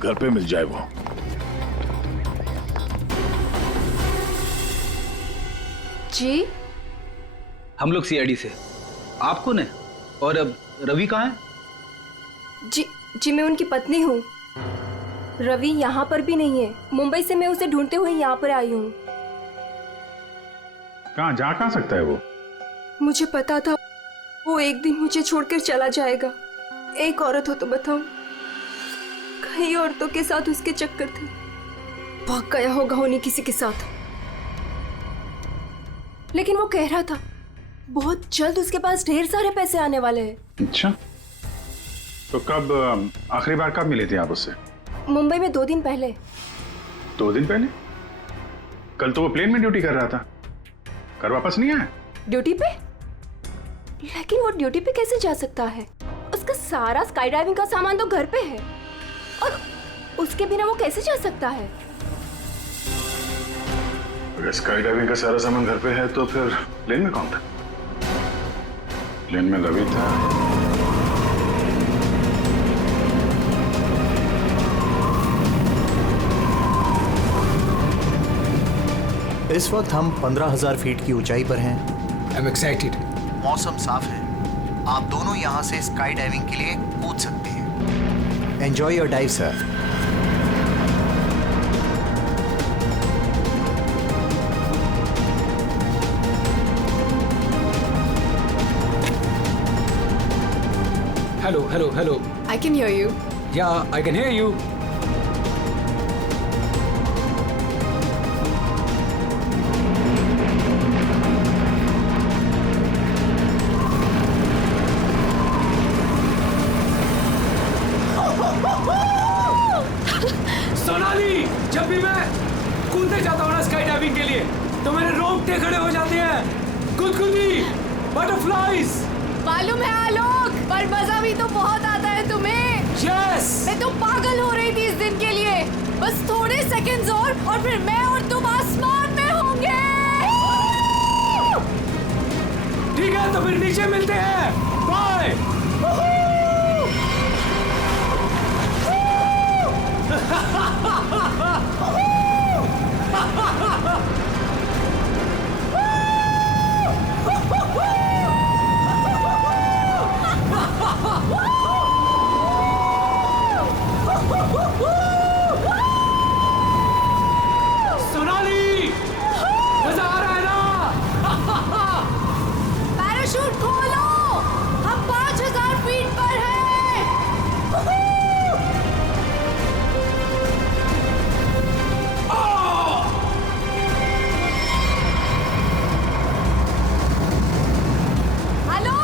बस घर पे मिल जाए वो। जी हम लोग सीआईडी से। आप कौन है? और अब रवि कहाँ है? जी मैं उनकी पत्नी हूँ। रवि यहाँ पर भी नहीं है। मुंबई से मैं उसे ढूंढते हुए यहाँ पर आई हूँ। कहाँ जा कहाँ सकता है वो? मुझे पता था वो एक दिन मुझे छोड़कर चला जाएगा। एक औरत हो तो बताओ, कई औरतों के साथ उसके चक्कर थे। भाग गया होगा उन्हीं किसी के साथ। लेकिन वो कह रहा था बहुत जल्द उसके पास ढेर सारे पैसे आने वाले हैं। अच्छा, तो कब आखिरी बार कब मिले थे आप उससे? मुंबई में 2 दिन पहले। 2 दिन पहले? कल तो वो प्लेन में ड्यूटी कर रहा था, घर वापस नहीं आया? ड्यूटी पे? लेकिन वो ड्यूटी पे कैसे जा सकता है? उसका सारा स्काई डाइविंग का सामान तो घर पे है, और उसके बिना वो कैसे जा सकता है? अगर स्काई डाइविंग का सारा सामान घर पे है तो फिर प्लेन में कौन था? प्लेन में रवि था। इस वक्त हम 15,000 फीट की ऊंचाई पर हैं। I'm excited. मौसम साफ है, आप दोनों यहाँ से स्काई डाइविंग के लिए कूद सकते हैं। Enjoy your dive sir. Hello. I can hear you. Yeah, I can hear you. Sonali, जब भी मैं कूदने जाता हूँ ना स्काई डाइविंग के लिए, तो मेरे रोंगटे खड़े हो जाते हैं। गुदगुदी, बटरफ्लाइज। मालूम है आलोक, पर मजा भी तो बहुत आता है तुम्हें। यस। मैं तो पागल हो रही थी इस दिन के लिए। बस थोड़े सेकंड्स और फिर मैं और तुम आसमान में होंगे। ठीक है, तो फिर नीचे मिलते हैं। बाय। सोनाली, मजा आ रहा है ना? पैराशूट खोलो, हम 5,000 फीट पर हैं। Hello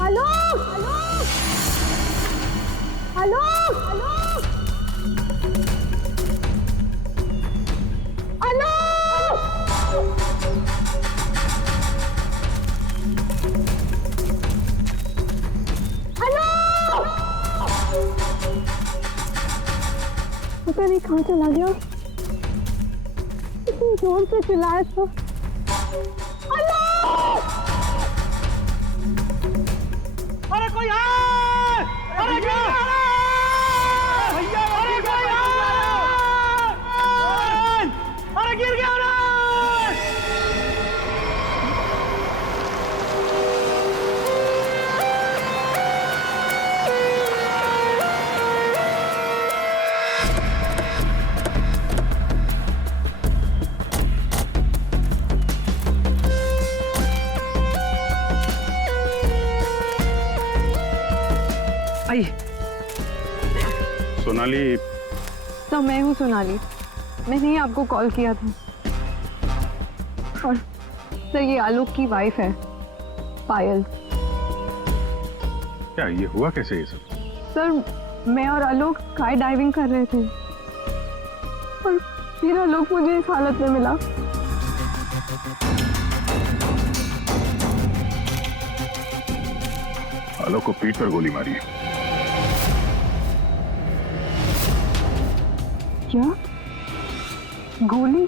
hello hello hello hello. पता नहीं कहाँ चला गया। इतनी जोर से चिल्लाया था। अरे कोई है! अरे क्या? भैया अरे कोई है! अरे गिर गया रे! सोनाली, तो मैं हूँ सोनाली। मैंने ही आपको कॉल किया था। और सर ये आलोक की वाइफ है पायल। क्या ये हुआ कैसे ये सब? सर मैं और आलोक स्काई डाइविंग कर रहे थे और फिर आलोक मुझे इस हालत में मिला। आलोक को पीठ पर गोली मारी है। क्या गोली?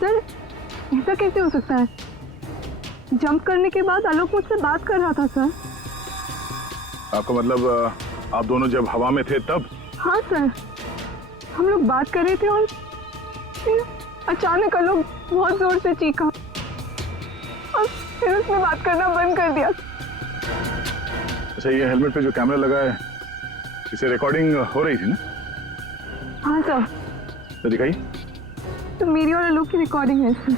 सर ऐसा कैसे हो सकता है? जंप करने के बाद आलोक मुझसे बात कर रहा था सर। आपका मतलब आप दोनों जब हवा में थे तब? हाँ सर, हम लोग बात कर रहे थे और फिर अचानक आलोक बहुत जोर से चीखा और फिर उसने बात करना बंद कर दिया। अच्छा, ये हेलमेट पे जो कैमरा लगा है इसे रिकॉर्डिंग हो रही थी ना? हाँ सर। तो दिखाइए। तो मेरी और आलोक की रिकॉर्डिंग है सर।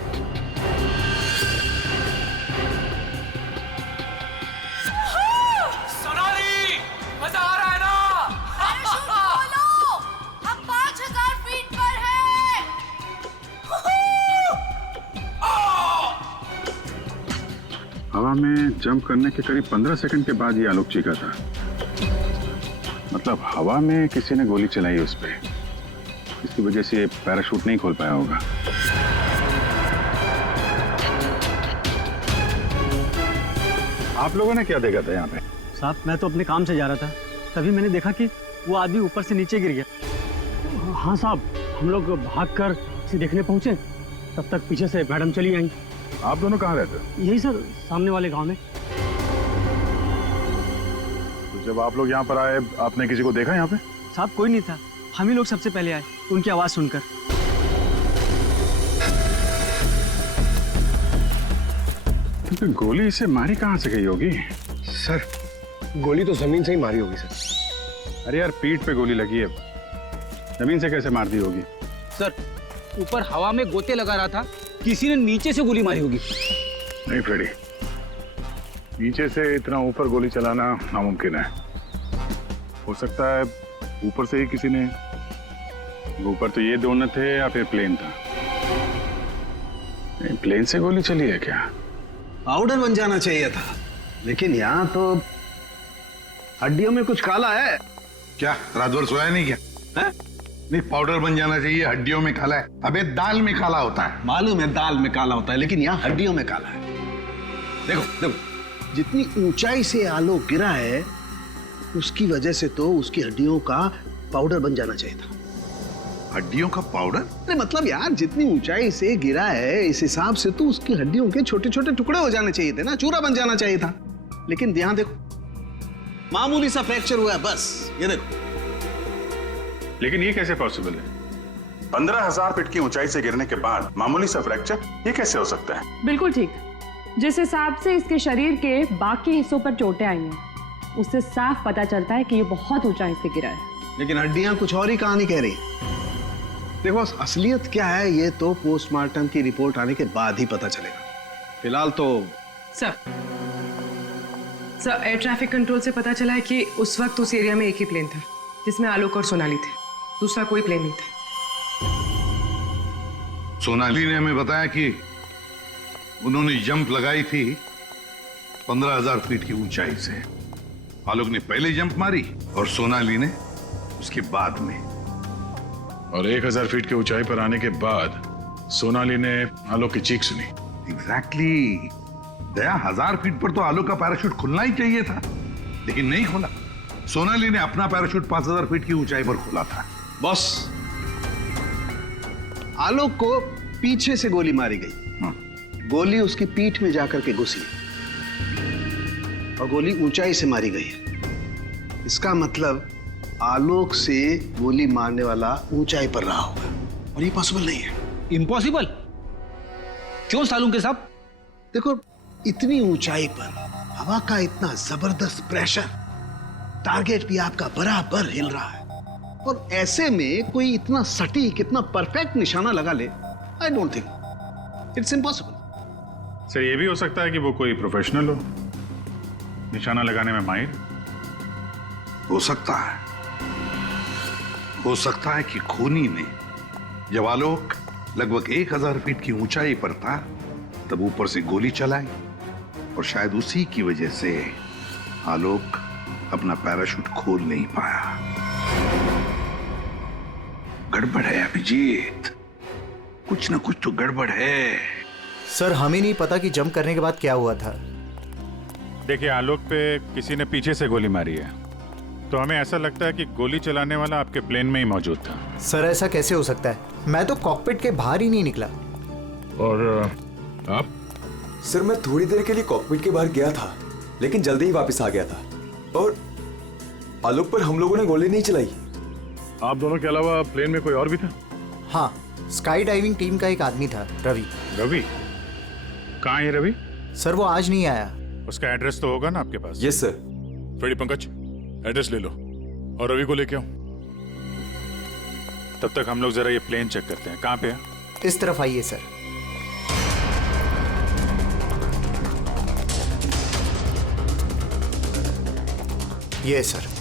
सोनाली, मजा आ रहा है ना? पैराशूट खोलो, हम 5000 फीट पर हैं। हवा में जंप करने के करीब 15 सेकंड के बाद ये आलोक चीखा था। मतलब हवा में किसी ने गोली चलाई उस पे, इसकी वजह से ये पैराशूट नहीं खोल पाया होगा। आप लोगों ने क्या देखा था यहाँ पे? साहब मैं तो अपने काम से जा रहा था, तभी मैंने देखा कि वो आदमी ऊपर से नीचे गिर गया। हाँ साहब, हम लोग भागकर उसे देखने पहुंचे, तब तक पीछे से मैडम चली आई। आप दोनों कहाँ रहते हो? यही सर, सामने वाले गांव में। तो जब आप लोग यहाँ पर आए, आपने किसी को देखा यहाँ पे? साहब कोई नहीं था, हम ही लोग सबसे पहले आए उनकी आवाज सुनकर। तो गोली इसे मारी कहाँ से गई होगी? सर गोली तो जमीन से ही मारी होगी सर। अरे यार, पीठ पे गोली लगी है, जमीन से कैसे मार दी होगी? सर ऊपर हवा में गोते लगा रहा था, किसी ने नीचे से गोली मारी होगी। नहीं फ्रेडी, नीचे से इतना ऊपर गोली चलाना नामुमकिन है। हो सकता है ऊपर से ही किसी ने, ऊपर तो ये दोनों थे या फिर प्लेन था। नहीं, प्लेन से गोली चली है क्या? पाउडर बन जाना चाहिए था, लेकिन यहाँ तो हड्डियों में कुछ काला है। क्या रात भर सोया नहीं क्या? है? नहीं, पाउडर बन जाना चाहिए, हड्डियों में काला है। अबे दाल में काला होता है। मालूम है दाल में काला होता है, लेकिन यहाँ हड्डियों में काला है। देखो देखो, जितनी ऊंचाई से आलोक गिरा है उसकी वजह से तो उसकी हड्डियों का पाउडर बन जाना चाहिए था। हड्डियों का पाउडर? अरे मतलब यार, जितनी ऊंचाई से गिरा है इस हिसाब से तो उसकी हड्डियों के छोटे छोटे टुकड़े हो जाने चाहिए थे ना, चूरा बन जाना चाहिए था। लेकिन यहाँ देखो, मामूली सा फ्रैक्चर हुआ है बस, ये देखो। लेकिन ये कैसे पॉसिबल है? 15,000 फीट की ऊंचाई से गिरने के बाद मामूली सा फ्रैक्चर, ये कैसे हो सकता है? बिल्कुल ठीक। जिस हिसाब से इसके शरीर के बाकी हिस्सों पर चोटें आई हैं, उससे साफ पता चलता है कि ये बहुत ऊंचाई से गिरा है। लेकिन हड्डियां कुछ और ही कहानी कह रही है। देखो असलियत क्या है ये तो पोस्टमार्टम की रिपोर्ट आने के बाद ही पता चलेगा। फिलहाल तो सर एयर ट्रैफिक कंट्रोल से पता चला है कि उस वक्त उस एरिया में एक ही प्लेन था जिसमें आलोक और सोनाली थे, दूसरा कोई प्लेन नहीं था। सोनाली ने हमें बताया कि उन्होंने जंप लगाई थी 15,000 फीट की ऊंचाई से। आलोक ने पहले जंप मारी और सोनाली ने उसके बाद में। और 1,000 फीट की ऊंचाई पर आने के बाद सोनाली ने आलोक की चीख सुनी। एग्जैक्टली। दया, 1000 फीट पर तो आलोक का पैराशूट खुलना ही चाहिए था, लेकिन नहीं खोला। सोनाली ने अपना पैराशूट 5,000 फीट की ऊंचाई पर खोला था। बॉस, आलोक को पीछे से गोली मारी गई। गोली उसकी पीठ में जाकर के घुसी और गोली ऊंचाई से मारी गई है। इसका मतलब आलोक से गोली मारने वाला ऊंचाई पर रहा होगा, और ये पॉसिबल नहीं है। इम्पॉसिबल? क्यों सालून के साहब? देखो, इतनी ऊंचाई पर हवा का इतना जबरदस्त प्रेशर, टारगेट भी आपका बराबर हिल रहा है, और ऐसे में कोई इतना सटीक, इतना परफेक्ट निशाना लगा ले, I don't think, it's impossible. Sir ये भी हो सकता है कि वो कोई प्रोफेशनल हो, निशाना लगाने में माहिर। हो सकता है कि खूनी ने जब आलोक लगभग 1000 फीट की ऊंचाई पर था तब ऊपर से गोली चलाई और शायद उसी की वजह से आलोक अपना पैराशूट खोल नहीं पाया। गड़बड़ है अभिजीत, कुछ ना कुछ तो गड़बड़ है। सर हमें नहीं पता कि जंप करने के बाद क्या हुआ था। देखिए, आलोक पे किसी ने पीछे से गोली मारी है, तो हमें ऐसा लगता है कि गोली चलाने वाला आपके प्लेन में ही मौजूद था। सर ऐसा कैसे हो सकता है? मैं तो कॉकपिट के बाहर ही नहीं निकला। और आप? सर मैं थोड़ी देर के लिए कॉकपिट के बाहर गया था, लेकिन जल्दी ही वापस आ गया था और आलोक पर हम लोगों ने गोली नहीं चलाई। आप दोनों के अलावा प्लेन में कोई और भी था? हाँ, स्काई डाइविंग टीम का एक आदमी था, रवि। रवि? कहाँ है रवि? सर वो आज नहीं आया। उसका एड्रेस तो होगा ना आपके पास? Yes sir. Freddy Pankaj, address ले लो और रवि को लेके आओ। तब तक हम लोग जरा ये प्लेन चेक करते हैं। कहाँ पे है? इस तरफ आइए सर। ये सर।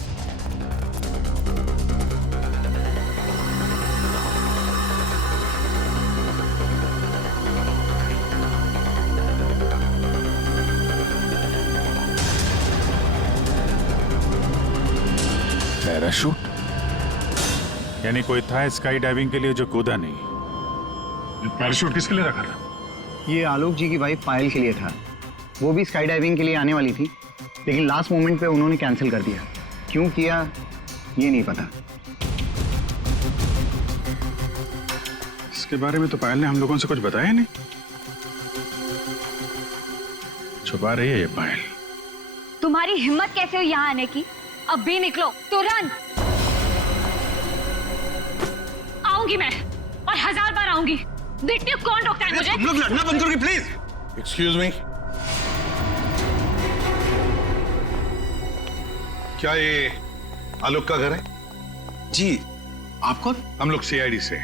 पैराशूट? यानी कोई था स्काई डाइविंग के लिए जो कूदा नहीं। पैराशूट किसके लिए रखा था? ये आलोक जी की वाइफ पायल के लिए था। वो भी स्काई डाइविंग के लिए आने वाली थी, लेकिन लास्ट मोमेंट पे उन्होंने कैंसिल कर दिया। क्यों किया ये नहीं पता। इसके बारे में तो पायल ने हम लोगों से कुछ बताया नहीं। छुपा रही है ये पायल। तुम्हारी हिम्मत कैसे हुई यहाँ आने की? अब भी निकलो तुरंत। आऊंगी मैं और 1000 बार आऊंगी। देखती हूँ कौन रोकता है मुझे। तुम लोग लड़ना बंद करोगे प्लीज? एक्सक्यूज मी, क्या ये आलोक का घर है? जी। आप कौन? हम लोग सीआईडी से।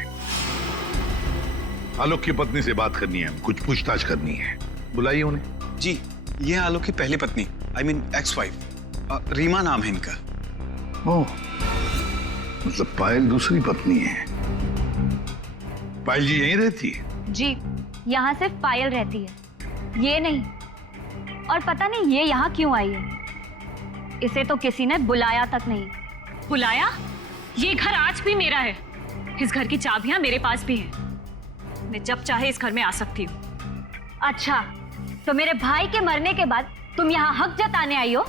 आलोक की पत्नी से बात करनी है, कुछ पूछताछ करनी है। बुलाइए उन्हें। जी, ये आलोक की पहली पत्नी, I mean ex wife, Reema नाम है इनका। ओह, मतलब पायल दूसरी पत्नी है। पायल जी यहीं रहती है? जी, यहाँ सिर्फ पायल रहती है, ये नहीं। और पता नहीं ये यहाँ क्यों आई है। इसे तो किसी ने बुलाया तक नहीं। बुलाया? ये घर आज भी मेरा है। इस घर की चाबियां मेरे पास भी हैं। मैं जब चाहे इस घर में आ सकती हूँ। अच्छा, तो मेरे भाई के मरने के बाद तुम यहाँ हक जताने आई हो,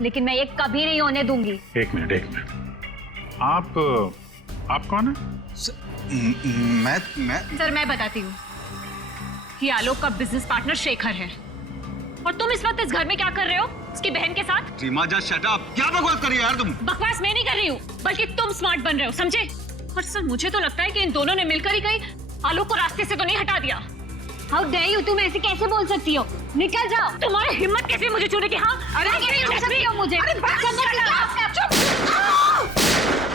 लेकिन मैं ये कभी नहीं होने दूंगी। एक मिनट। आप कौन है? मैं सर मैं बताती हूँ। ये आलोक का बिजनेस पार्टनर शेखर है। और तुम इस वक्त इस घर में क्या कर रहे हो उसकी बहन के साथ? रीमा जा शट अप। क्या बकवास कर रही है यार तुम? बकवास मैं नहीं कर रही हूँ, बल्कि तुम स्मार्ट बन रहे हो, समझे? और सर मुझे तो लगता है कि इन दोनों ने मिलकर ही कहीं आलोक को रास्ते से तो नहीं हटा दिया। हाउ डेयर यू, तुम ऐसे कैसे बोल सकती हो? निकल जाओ। तुम्हारी हिम्मत कैसे मुझे छूने की? हाँ, अरे कैसे छू सकती हो मुझे?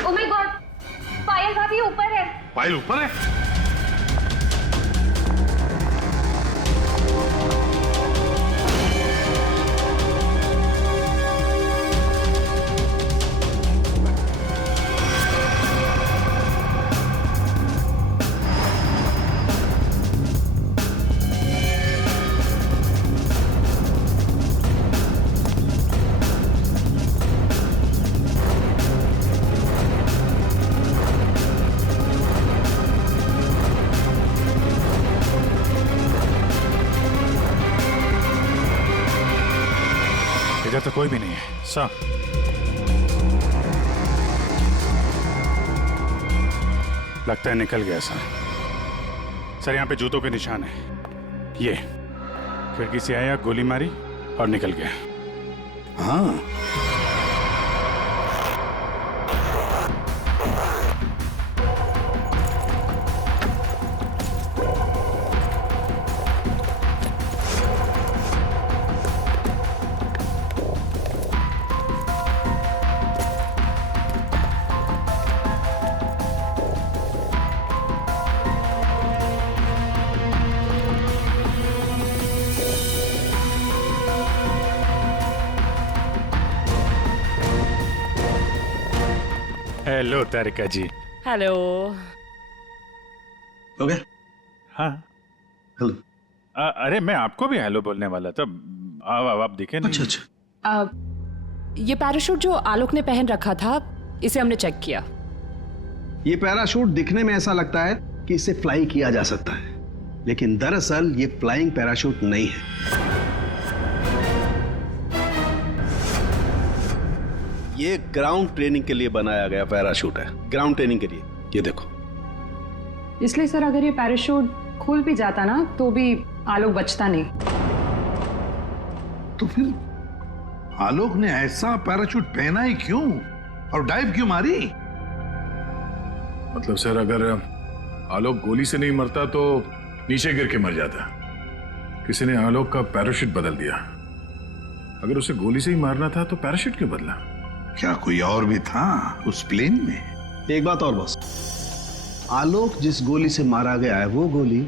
ओह माय गॉड, पायल भाभी ऊपर है। पायल ऊपर है? इधर तो कोई भी नहीं है सर। लगता है निकल गया सर। सर यहाँ पे जूतों के निशान है। ये खिड़की से आया, गोली मारी और निकल गया। हाँ, हेलो तारिका जी। हेलो। हो गया? हाँ हेलो। अरे मैं आपको भी हेलो बोलने वाला था। आप दिखे नहीं। अच्छा अच्छा। ये पैराशूट जो आलोक ने पहन रखा था, इसे हमने चेक किया। ये पैराशूट दिखने में ऐसा लगता है कि इसे फ्लाई किया जा सकता है, लेकिन दरअसल ये फ्लाइंग पैराशूट नहीं है। ये ग्राउंड ट्रेनिंग के लिए बनाया गया पैराशूट है, ग्राउंड ट्रेनिंग के लिए। ये देखो। इसलिए सर, अगर ये पैराशूट खुल भी जाता ना तो भी आलोक बचता नहीं। तो फिर आलोक ने ऐसा पैराशूट पहना ही क्यों और डाइव क्यों मारी? मतलब सर, अगर आलोक गोली से नहीं मरता तो नीचे गिर के मर जाता। किसी ने आलोक का पैराशूट बदल दिया। अगर उसे गोली से ही मारना था तो पैराशूट क्यों बदला? क्या कोई और भी था उस प्लेन में? एक बात और बस, आलोक जिस गोली से मारा गया है वो गोली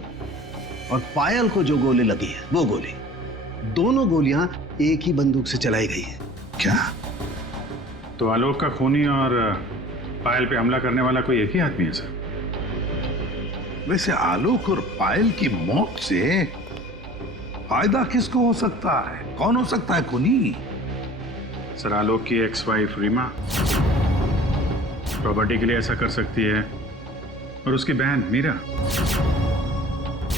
और पायल को जो गोली लगी है वो गोली, दोनों गोलियां एक ही बंदूक से चलाई गई है। क्या? तो आलोक का खूनी और पायल पे हमला करने वाला कोई एक ही आदमी है सर? वैसे आलोक और पायल की मौत से फायदा किसको हो सकता है? कौन हो सकता है खूनी? सर, आलोक की एक्स वाइफ रीमा प्रॉपर्टी के लिए ऐसा कर सकती है, और उसकी बहन मीरा।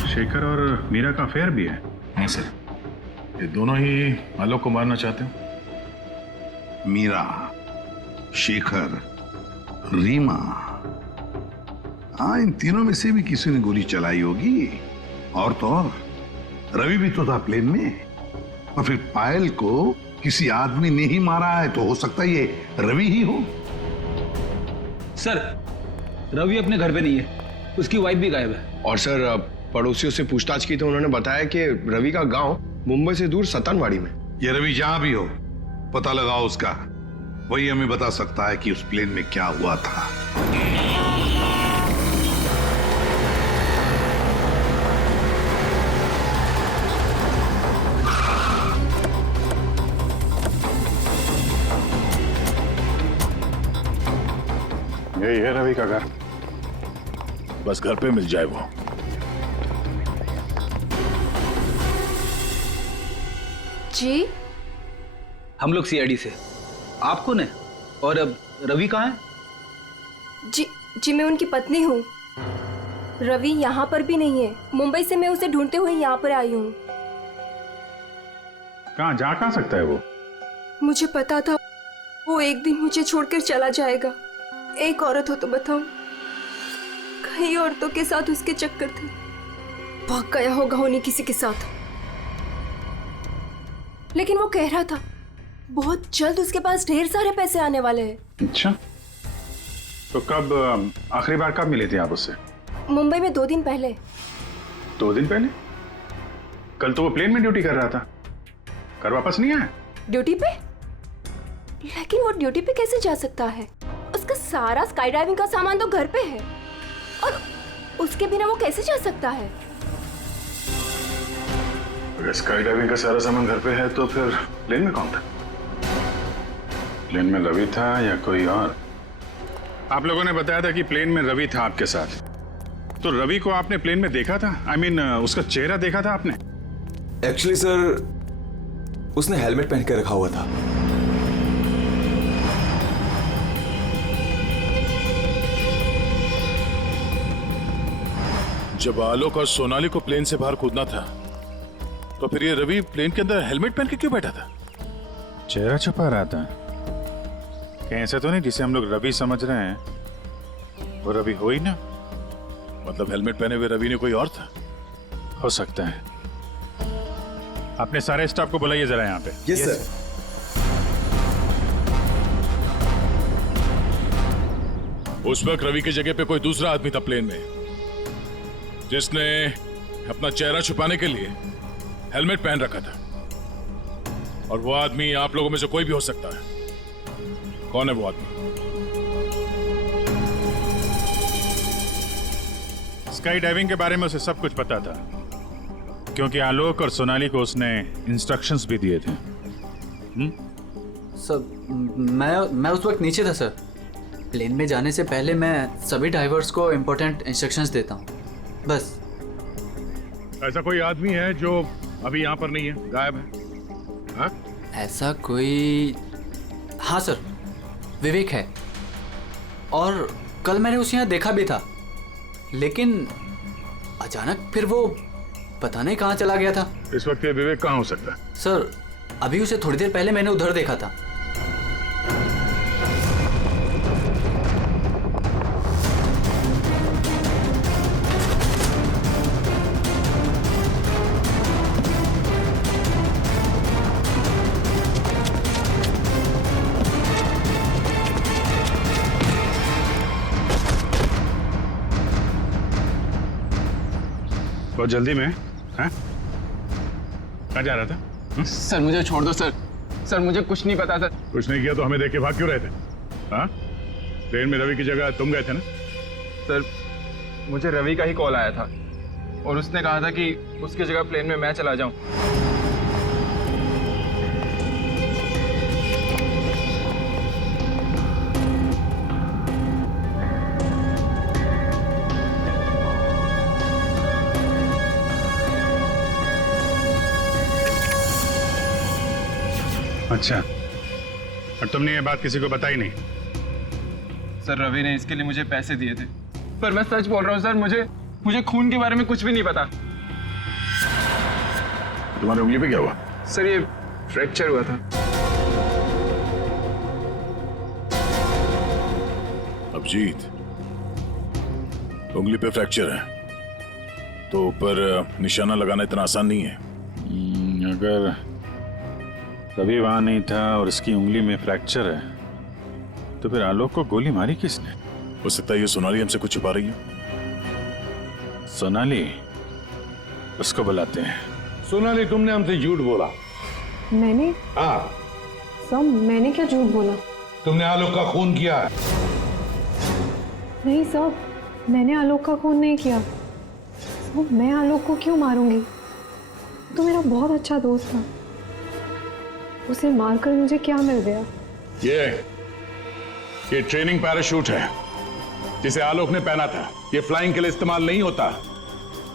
शेखर और मीरा का अफेयर भी है। नहीं सर, ये दोनों ही आलोक को मारना चाहते हो। मीरा, शेखर, रीमा, हाँ, इन तीनों में से भी किसी ने गोली चलाई होगी। और तो और रवि भी तो था प्लेन में। और फिर पायल को किसी आदमी ने ही मारा है, तो हो सकता है ये रवि ही हो। सर, रवि अपने घर पे नहीं है, उसकी वाइफ भी गायब है। और सर, पड़ोसियों से पूछताछ की तो उन्होंने बताया कि रवि का गांव मुंबई से दूर सतनवाड़ी में। ये रवि जहां भी हो, पता लगाओ उसका। वही हमें बता सकता है कि उस प्लेन में क्या हुआ था। यही है रवि का घर। बस घर पे मिल जाए वो। जी, हम लोग सीआईडी से। आप कौन है? और अब रवि कहाँ है? जी मैं उनकी पत्नी हूँ। रवि यहाँ पर भी नहीं है। मुंबई से मैं उसे ढूंढते हुए यहाँ पर आई हूँ। कहाँ जा कहाँ सकता है वो? मुझे पता था वो एक दिन मुझे छोड़कर चला जाएगा। एक औरत हो तो बताओ, कई औरतों के साथ उसके चक्कर थे। भाग गया होगा उन्हीं किसी के साथ। लेकिन वो कह रहा था बहुत जल्द उसके पास ढेर सारे पैसे आने वाले हैं। अच्छा, तो कब, आखिरी बार कब मिले थे आप उससे? मुंबई में 2 दिन पहले। 2 दिन पहले? कल तो वो प्लेन में ड्यूटी कर रहा था। घर वापस नहीं आया? ड्यूटी पे? लेकिन वो ड्यूटी पे कैसे जा सकता है? उसका सारा स्काई डाइविंग का सामान तो घर पे है, और उसके बिना वो कैसे जा सकता है? अगर स्काई डाइविंग का सारा सामान घर पे है तो फिर प्लेन में कौन था? प्लेन में रवि था या कोई और? आप लोगों ने बताया था कि प्लेन में रवि था आपके साथ। तो रवि को आपने प्लेन में देखा था? I mean, उसका चेहरा देखा था आपने? एक्चुअली सर, उसने हेलमेट पहन के रखा हुआ था। जब आलोक और सोनाली को प्लेन से बाहर कूदना था तो फिर ये रवि प्लेन के अंदर हेलमेट पहन के क्यों बैठा था? चेहरा छुपा रहा था। कहीं ऐसा तो नहीं जिसे हम लोग रवि समझ रहे हैं वो रवि हो ही ना? मतलब हेलमेट पहने हुए रवि ने कोई और था? हो सकता है। अपने सारे स्टाफ को बुलाइए जरा यहाँ पे। Yes sir. उस वक्त रवि की जगह पे कोई दूसरा आदमी था प्लेन में जिसने अपना चेहरा छुपाने के लिए हेलमेट पहन रखा था। और वो आदमी आप लोगों में से कोई भी हो सकता है। कौन है वो आदमी? स्काई डाइविंग के बारे में उसे सब कुछ पता था, क्योंकि आलोक और सोनाली को उसने इंस्ट्रक्शंस भी दिए थे। सर, मैं उस वक्त नीचे था सर। प्लेन में जाने से पहले मैं सभी ड्राइवर्स को इम्पोर्टेंट इंस्ट्रक्शंस देता हूँ, बस। ऐसा कोई आदमी है जो अभी यहाँ पर नहीं है, गायब है? हाँ? ऐसा कोई, हाँ सर, विवेक है। और कल मैंने उसे यहाँ देखा भी था, लेकिन अचानक फिर वो पता नहीं कहाँ चला गया था। इस वक्त ये विवेक कहाँ हो सकता है? सर, अभी उसे थोड़ी देर पहले मैंने उधर देखा था। बहुत जल्दी में, हैं? कहाँ जा रहा था? सर मुझे छोड़ दो सर। सर मुझे कुछ नहीं पता सर। कुछ नहीं किया तो हमें देख के भाग क्यों रहे थे? हाँ? ट्रेन में रवि की जगह तुम गए थे ना? सर मुझे रवि का ही कॉल आया था और उसने कहा था कि उसकी जगह प्लेन में मैं चला जाऊं। अच्छा, और तुमने ये बात किसी को बताई नहीं? सर रवि ने इसके लिए मुझे पैसे दिए थे, पर मैं सच बोल रहा हूँ सर, मुझे खून के बारे में कुछ भी नहीं पता। तुम्हारी उंगली पे क्या हुआ? सर ये फ्रैक्चर हुआ था। अभिजीत, उंगली पे फ्रैक्चर है तो ऊपर निशाना लगाना इतना आसान नहीं है। अगर रवि वहां नहीं था और इसकी उंगली में फ्रैक्चर है तो फिर आलोक को गोली मारी किसने? हो सकता है ये सोनाली हमसे कुछ छुपा रही है। सोनाली, उसको बुलाते हैं। सोनाली, तुमने हमसे झूठ बोला। मैंने? हाँ। सर मैंने क्या झूठ बोला? तुमने आलोक का खून किया है। नहीं सर, मैंने आलोक का खून नहीं किया। सर मैं आलोक को क्यों मारूंगी? तो मेरा बहुत अच्छा दोस्त था, उसे मारकर मुझे क्या मिल गया? ये ट्रेनिंग पैराशूट है जिसे आलोक ने पहना था। ये फ्लाइंग के लिए इस्तेमाल नहीं होता।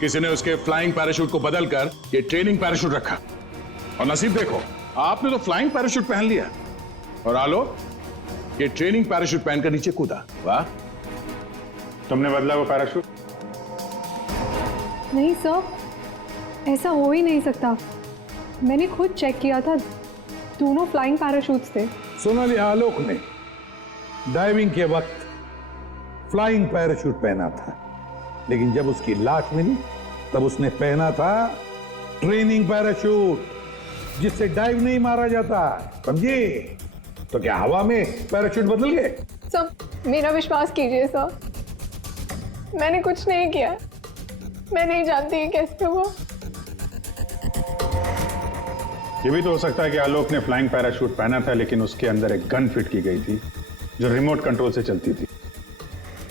किसी ने उसके फ्लाइंग पैराशूट को बदलकर ये ट्रेनिंग पैराशूट रखा और नसीब देखो, आपने तो फ्लाइंग पैराशूट पहन लिया और आलोक ये ट्रेनिंग पैराशूट पहनकर नीचे कूदा। वाह, तुमने बदला वो पैराशूट? नहीं सर, ऐसा हो ही नहीं सकता। मैंने खुद चेक किया था, दोनों फ्लाइंग पैराशूट्स थे। सोनाली, आलोक ने डाइविंग के वक्त फ्लाइंग पैराशूट पहना था, लेकिन जब उसकी लाश मिली तब उसने पहना था ट्रेनिंग पैराशूट, जिससे डाइव नहीं मारा जाता। समझे? तो क्या हवा में पैराशूट बदल गए? सर मेरा विश्वास कीजिए सर, मैंने कुछ नहीं किया। मैं नहीं जानती ये कैसे हुआ। ये भी तो हो सकता है कि आलोक ने फ्लाइंग पैराशूट पहना था लेकिन उसके अंदर एक गन फिट की गई थी जो रिमोट कंट्रोल से चलती थी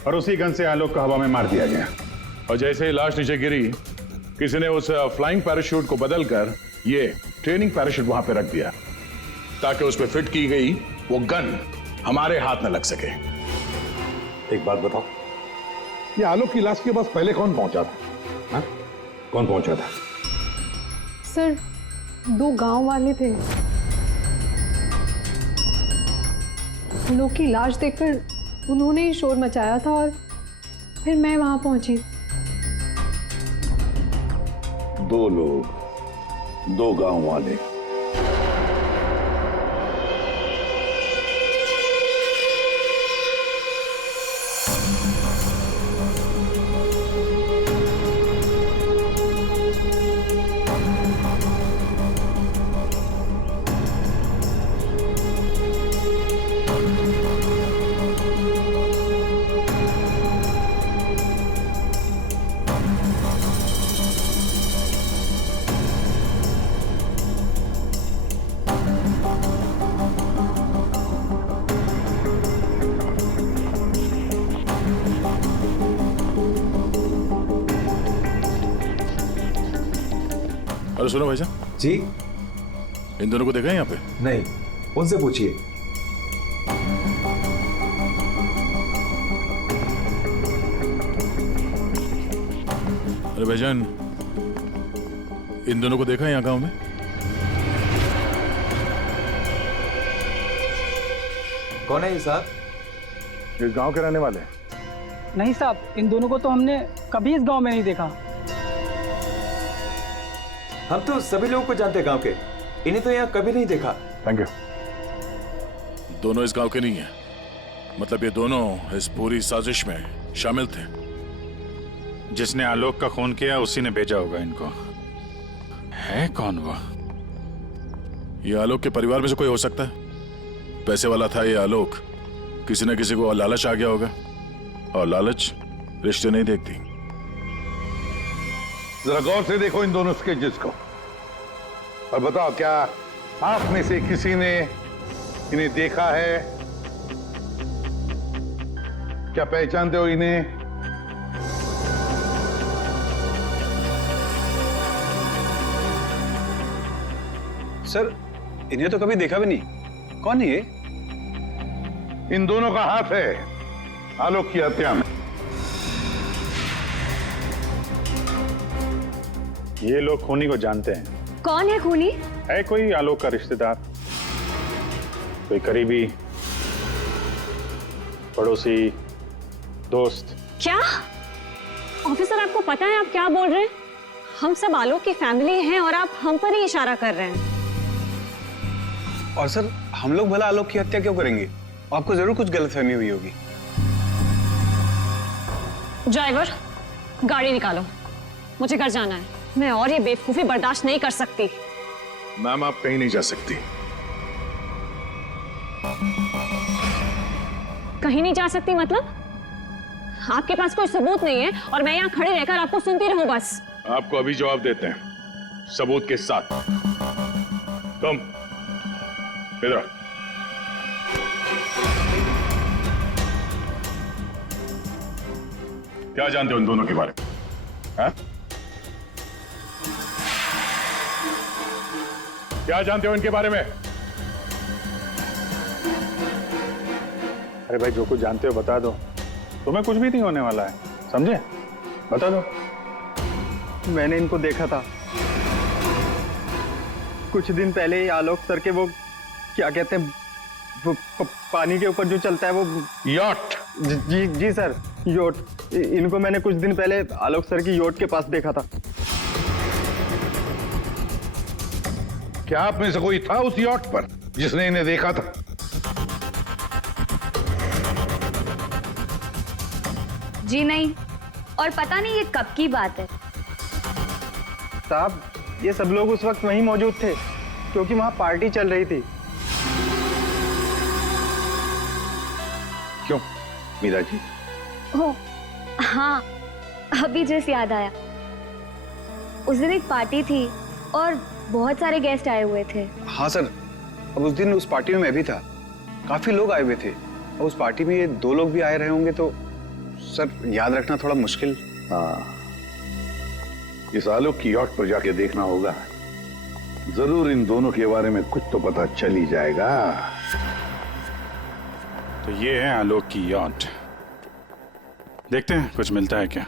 और उसी गन से आलोक को हवा में मार दिया गया। और जैसे ही लाश नीचे गिरी, किसी ने उस फ्लाइंग पैराशूट को बदलकर ये ट्रेनिंग पैराशूट वहां पे रख दिया ताकि उस पर फिट की गई वो गन हमारे हाथ में लग सके। एक बात बताओ, ये आलोक की लाश के पास पहले कौन पहुंचा था? हा? कौन पहुंचा था? सर 2 गांव वाले थे। आलोक की लाश देखकर उन्होंने ही शोर मचाया था और फिर मैं वहां पहुंची। 2 लोग, 2 गांव वाले। अरे सुनो भाई साहब जी, इन दोनों को देखा है यहाँ पे? नहीं, उनसे पूछिए। अरे भाईजान, इन दोनों को देखा यहाँ गांव में? कौन है ये साहब? इस गांव के रहने वाले? नहीं साहब, इन दोनों को तो हमने कभी इस गांव में नहीं देखा। हम तो सभी लोगों को जानते हैं गांव के, इन्हें तो यहाँ कभी नहीं देखा। Thank you. दोनों इस गांव के नहीं है, मतलब ये दोनों इस पूरी साजिश में शामिल थे। जिसने आलोक का खून किया उसी ने भेजा होगा इनको। है कौन वो? ये आलोक के परिवार में से कोई हो सकता है। पैसे वाला था ये आलोक, किसी न किसी को लालच आ गया होगा, और लालच रिश्ते नहीं देखती। जरा गौर से देखो इन दोनों स्केचेस को और बताओ, क्या आप में से किसी ने इन्हें देखा है? क्या पहचानते हो इन्हें? सर, इन्हें तो कभी देखा भी नहीं। कौन है ये? इन दोनों का हाथ है आलोक की हत्या में। ये लोग खूनी को जानते हैं। कौन है खूनी? है कोई आलोक का रिश्तेदार, कोई करीबी, पड़ोसी, दोस्त। क्या ऑफिसर, आपको पता है आप क्या बोल रहे हैं? हम सब आलोक की फैमिली हैं और आप हम पर ही इशारा कर रहे हैं। और सर, हम लोग भला आलोक की हत्या क्यों करेंगे? आपको जरूर कुछ गलतफहमी हुई होगी। ड्राइवर, गाड़ी निकालो, मुझे घर जाना है। मैं और ये बेवकूफी बर्दाश्त नहीं कर सकती। मैम, आप कहीं नहीं जा सकती। कहीं नहीं जा सकती मतलब? आपके पास कोई सबूत नहीं है और मैं यहाँ खड़े रहकर आपको सुनती रहूं बस? आपको अभी जवाब देते हैं, सबूत के साथ। तुम इधर आओ। क्या जानते हो इन दोनों के बारे में? हाँ? क्या जानते हो इनके बारे में? अरे भाई, जो कुछ जानते हो बता दो, तुम्हें कुछ भी नहीं होने वाला है, समझे? बता दो। मैंने इनको देखा था कुछ दिन पहले ही। आलोक सर के वो क्या कहते हैं, वो पानी के ऊपर जो चलता है वो यॉट। जी सर, योट। इनको मैंने कुछ दिन पहले आलोक सर की योट के पास देखा था। क्या आप में से कोई था उस यॉट पर जिसने इन्हें देखा था? जी नहीं, और पता नहीं ये कब की बात है। साहब, ये सब लोग उस वक्त वहीं मौजूद थे क्योंकि वहां पार्टी चल रही थी। क्यों मीरा जी? ओह हाँ, अभी जस्ट याद आया। उस दिन एक पार्टी थी और बहुत सारे गेस्ट आए हुए थे। हाँ सर, अब उस दिन उस पार्टी में मैं भी था। काफी लोग आए हुए थे। अब उस पार्टी में ये दो लोग भी आए रहे होंगे तो सर याद रखना थोड़ा मुश्किल। हाँ, इस आलोक की यॉट पर जाके देखना होगा। जरूर इन दोनों के बारे में कुछ तो पता चल ही जाएगा। तो ये है आलोक की यॉट। देखते हैं कुछ मिलता है क्या।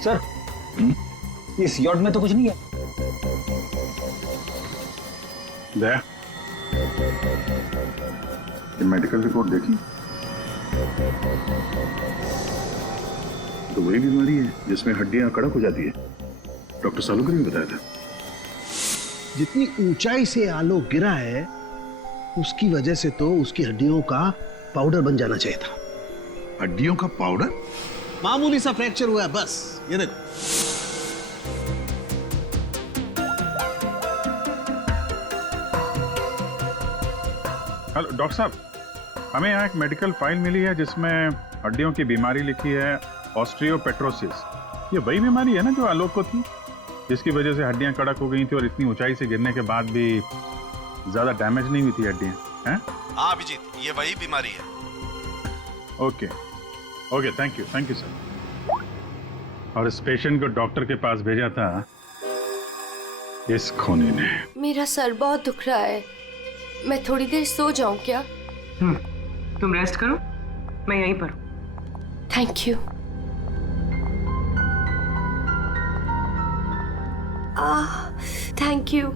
सर, इस यॉट में तो कुछ नहीं है। दया, ये मेडिकल रिपोर्ट देखी? तो वही बीमारी है जिसमें हड्डियां कड़क हो जाती है। डॉक्टर सालुकर ने बताया था। जितनी ऊंचाई से आलोक गिरा है उसकी वजह से तो उसकी हड्डियों का पाउडर बन जाना चाहिए था। हड्डियों का पाउडर? मामूली सा फ्रैक्चर हुआ है बस। ये देखो। हेलो डॉक्टर साहब, हमें यहाँ एक मेडिकल फाइल मिली है जिसमें हड्डियों की बीमारी लिखी है, ऑस्टियोपेट्रोसिस। ये वही बीमारी है ना जो आलोक को थी, जिसकी वजह से हड्डियां कड़क हो गई थी और इतनी ऊंचाई से गिरने के बाद भी ज्यादा डैमेज नहीं हुई थी हड्डियां, हैं? हाँ अभिजीत, ये वही बीमारी है। Okay okay, thank you sir. और इस पेशेंट को डॉक्टर के पास भेजा था इस खूनी ने। मेरा सर बहुत दुख रहा है, मैं थोड़ी देर सो जाऊं क्या? तुम रेस्ट करो, मैं यहीं पर हूं। Thank you. Thank you.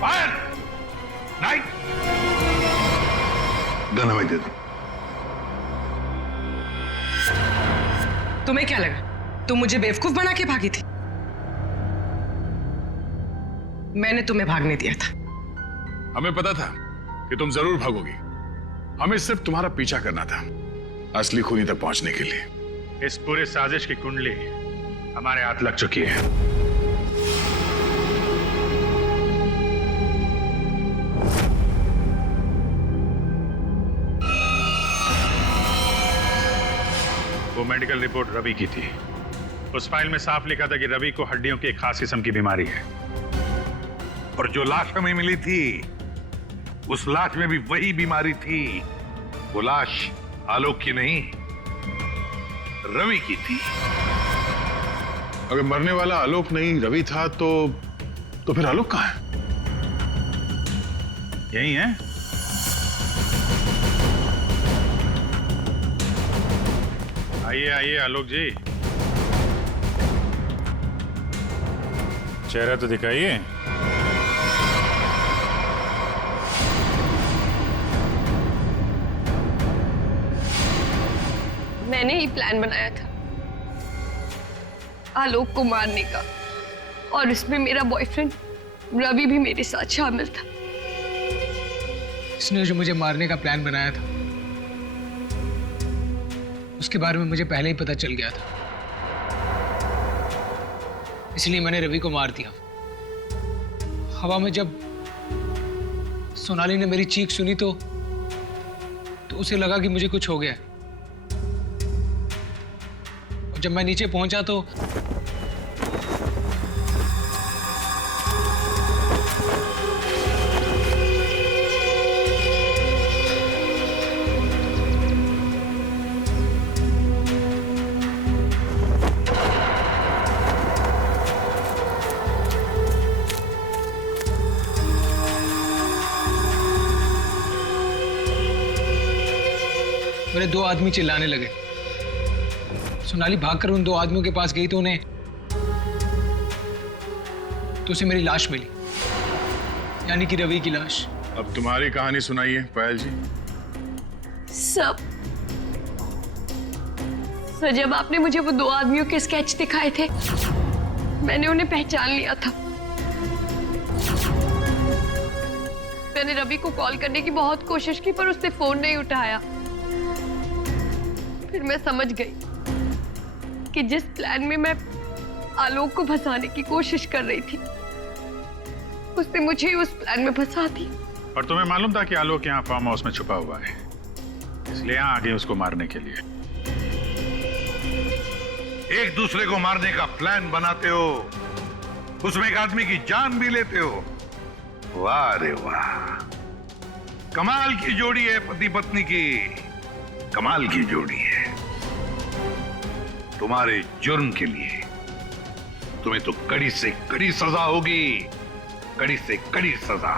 Fire! Night! Gun हमें दे दो। तुम्हें क्या लगा तुम मुझे बेवकूफ बना के भागी थी? मैंने तुम्हें भागने दिया था। हमें पता था कि तुम जरूर भागोगी। हमें सिर्फ तुम्हारा पीछा करना था असली खूनी तक पहुंचने के लिए। इस पूरे साजिश की कुंडली हमारे हाथ लग चुकी है। वो मेडिकल रिपोर्ट रवि की थी। उस फाइल में साफ लिखा था कि रवि को हड्डियों की एक खास किस्म की बीमारी है। और जो लाश हमें मिली थी उस लाश में भी वही बीमारी थी। वो लाश आलोक की नहीं, रवि की थी। अगर मरने वाला आलोक नहीं रवि था तो फिर आलोक कहाँ है? यही है। आइए आइए आलोक जी, चेहरा तो दिखाइए। मैंने ही प्लान बनाया था आलोक को मारने का, और इसमें मेरा बॉयफ्रेंड रवि भी मेरे साथ शामिल था। इसने जो मुझे मारने का प्लान बनाया था उसके बारे में मुझे पहले ही पता चल गया था, इसलिए मैंने रवि को मार दिया। हवा में जब सोनाली ने मेरी चीख सुनी तो उसे लगा कि मुझे कुछ हो गया। और जब मैं नीचे पहुंचा तो मेरे दो आदमी चिल्लाने लगे। सोनाली भागकर उन दो आदमियों के पास गई तो उन्हें तो उसे मेरी लाश मिली, यानी कि रवि की लाश। अब तुम्हारी कहानी सुनाइए पायल जी। सब सर, जब आपने मुझे वो 2 आदमियों के स्केच दिखाए थे, मैंने उन्हें पहचान लिया था। मैंने रवि को कॉल करने की बहुत कोशिश की पर उसने फोन नहीं उठाया। फिर मैं समझ गई कि जिस प्लान में मैं आलोक को फंसाने की कोशिश कर रही थी, उसने मुझे उस प्लान में फंसा दिया। और तुम्हें मालूम था कि आलोक यहाँ फार्म हाउस में छुपा हुआ है, इसलिए यहाँ आ गए उसको मारने के लिए। एक दूसरे को मारने का प्लान बनाते हो, उसमें एक आदमी की जान भी लेते हो। वाह रे वाह, कमाल की जोड़ी है पति पत्नी की, कमाल की जोड़ी है। तुम्हारे जुर्म के लिए तुम्हें तो कड़ी से कड़ी सजा होगी, कड़ी से कड़ी सजा।